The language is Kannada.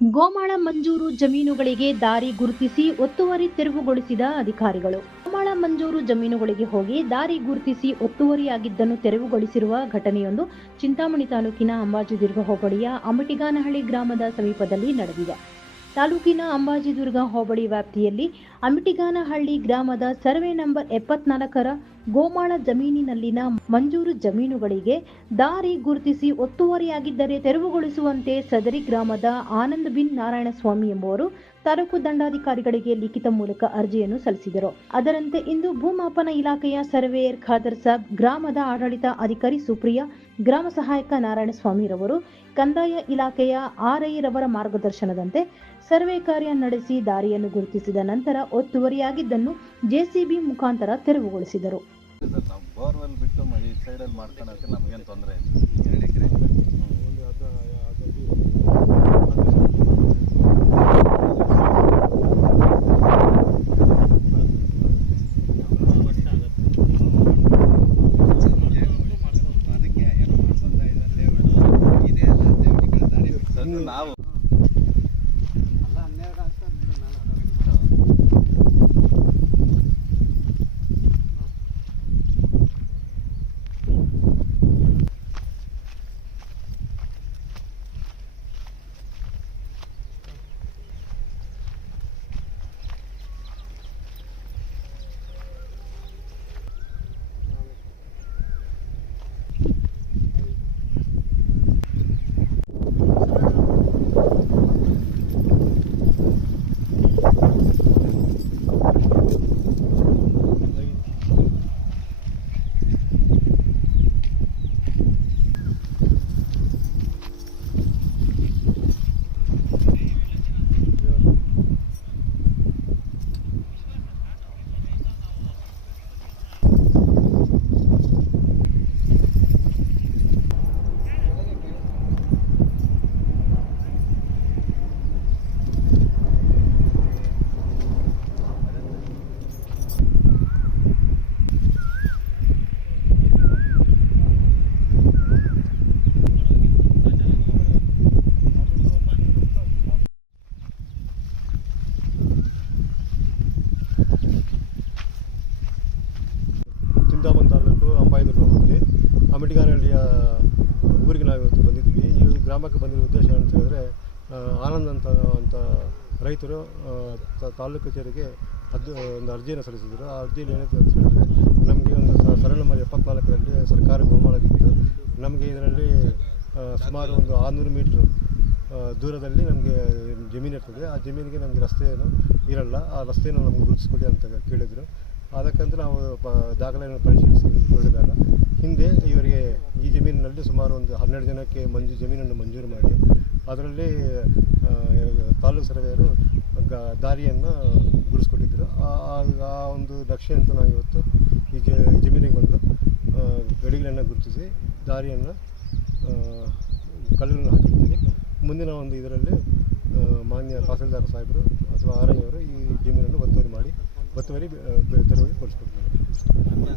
ಗೋಮಾಳ ಮಂಜೂರು ಜಮೀನುಗಳಿಗೆ ದಾರಿ ಗುರುತಿಸಿ ಒತ್ತುವರಿ ತೆರವುಗೊಳಿಸಿದ ಅಧಿಕಾರಿಗಳು. ಗೋಮಾಳ ಮಂಜೂರು ಜಮೀನುಗಳಿಗೆ ಹೋಗಿ ದಾರಿ ಗುರುತಿಸಿ ಒತ್ತುವರಿಯಾಗಿದ್ದನ್ನು ತೆರವುಗೊಳಿಸಿರುವ ಘಟನೆಯೊಂದು ಚಿಂತಾಮಣಿ ತಾಲೂಕಿನ ಅಂಬಾಜಿದುರ್ಗ ಹೋಬಳಿಯ ಅಮಟಿಗಾನಹಳ್ಳಿ ಗ್ರಾಮದ ಸಮೀಪದಲ್ಲಿ ನಡೆದಿದೆ. ತಾಲೂಕಿನ ಅಂಬಾಜಿದುರ್ಗ ಹೋಬಳಿ ವ್ಯಾಪ್ತಿಯಲ್ಲಿ ಅಮಟಿಗಾನಹಳ್ಳಿ ಗ್ರಾಮದ ಸರ್ವೆ ನಂಬರ್ 74ರ ಗೋಮಾಳ ಜಮೀನಿನಲ್ಲಿನ ಮಂಜೂರು ಜಮೀನುಗಳಿಗೆ ದಾರಿ ಗುರುತಿಸಿ ಒತ್ತುವರಿಯಾಗಿದ್ದರೆ ತೆರವುಗೊಳಿಸುವಂತೆ ಸದರಿ ಗ್ರಾಮದ ಆನಂದ್ ಬಿನ್ ನಾರಾಯಣಸ್ವಾಮಿ ಎಂಬುವರು ತಾಲೂಕು ದಂಡಾಧಿಕಾರಿಗಳಿಗೆ ಲಿಖಿತ ಮೂಲಕ ಅರ್ಜಿಯನ್ನು ಸಲ್ಲಿಸಿದರು. ಅದರಂತೆ ಇಂದು ಭೂಮಾಪನ ಇಲಾಖೆಯ ಸರ್ವೇಯರ್ ಖಾದರ್ ಸಾಬ್, ಗ್ರಾಮದ ಆಡಳಿತ ಅಧಿಕಾರಿ ಸುಪ್ರಿಯಾ, ಗ್ರಾಮ ಸಹಾಯಕ ನಾರಾಯಣಸ್ವಾಮಿರವರು, ಕಂದಾಯ ಇಲಾಖೆಯ ಆರ್ಐ ರವರ ಮಾರ್ಗದರ್ಶನದಂತೆ ಸರ್ವೆ ಕಾರ್ಯ ನಡೆಸಿ ದಾರಿಯನ್ನು ಗುರುತಿಸಿದ ನಂತರ ಒತ್ತುವರಿಯಾಗಿದ್ದನ್ನು ಜೆಸಿಬಿ ಮುಖಾಂತರ ತೆರವುಗೊಳಿಸಿದರು. ಬೋರ್ವೆಲ್ ಬಿಟ್ಟು ಈ ಸೈಡಲ್ಲಿ ಮಾಡ್ಕೊಳಕ್ಕೆ ನಮಗೇನು ತೊಂದರೆ ನಾವು ಚಿಂತಾಮಣಿ ತಾಲೂಕು ಅಂಬಾಜಿದುರ್ಗ ಹೋಬಳಿ ಅಮಟಿಗಾನಹಳ್ಳಿಯ ಊರಿಗೆ ನಾವು ಇವತ್ತು ಬಂದಿದ್ದೀವಿ. ಈ ಗ್ರಾಮಕ್ಕೆ ಬಂದಿರೋ ಉದ್ದೇಶ ಅಂತ ಹೇಳಿದ್ರೆ, ಆನಂದ್ ಅಂತ ರೈತರು ತಾಲೂಕು ಕಚೇರಿಗೆ ಒಂದು ಅರ್ಜಿಯನ್ನು ಸಲ್ಲಿಸಿದರು. ಆ ಅರ್ಜಿಯಲ್ಲಿ ಏನಿದೆ ಅಂತ ಹೇಳಿದ್ರೆ, ನಮಗೆ ಒಂದು ಸರ್ವೆ ನಂಬರ್ 74ರಲ್ಲಿ ಸರ್ಕಾರಿ ಗೋಮಾಳವಿತ್ತು. ನಮಗೆ ಇದರಲ್ಲಿ ಸುಮಾರು ಒಂದು 600 ಮೀಟ್ರ್ ದೂರದಲ್ಲಿ ನಮಗೆ ಜಮೀನು ಇರ್ತದೆ. ಆ ಜಮೀನಿಗೆ ನಮಗೆ ರಸ್ತೆಯನ್ನು ಇರಲ್ಲ. ಆ ರಸ್ತೆಯನ್ನು ನಮಗೆ ಗುರುತಿಸ್ಕೊಡಿ ಅಂತ ಕೇಳಿದರು. ಅದಕ್ಕಂತ ನಾವು ದಾಖಲೆಯನ್ನು ಪರಿಶೀಲಿಸಿ ನೋಡಿದಾಗ ಹಿಂದೆ ಇವರಿಗೆ ಈ ಜಮೀನಿನಲ್ಲಿ ಸುಮಾರು ಒಂದು 12 ಜನಕ್ಕೆ ಜಮೀನನ್ನು ಮಂಜೂರು ಮಾಡಿ ಅದರಲ್ಲಿ ತಾಲೂಕು ಸರ್ವೇಯರು ದಾರಿಯನ್ನು ಗುರುತಿಸ್ಕೊಟ್ಟಿದ್ದರು. ಆ ಒಂದು ನಕ್ಷೆ ಅಂತ ನಾವು ಇವತ್ತು ಈ ಜಮೀನಿಗೆ ಬಂದು ಗಡಿಗಳನ್ನು ಗುರುತಿಸಿ ದಾರಿಯನ್ನು ಕಲ್ಲುಗಳನ್ನು ಹಾಕಿರ್ತೀವಿ. ಮುಂದಿನ ಒಂದು ಇದರಲ್ಲಿ ಮಾನ್ಯ ತಹಸೀಲ್ದಾರ್ ಸಾಹೇಬರು ಅಥವಾ ಆರ್ಐ ಅವರು ಈ ಜಮೀನನ್ನು ಒತ್ತುವರಿ ತೆರವುಗೊಳಿಸ್ಕೊಡ್ತಾರೆ.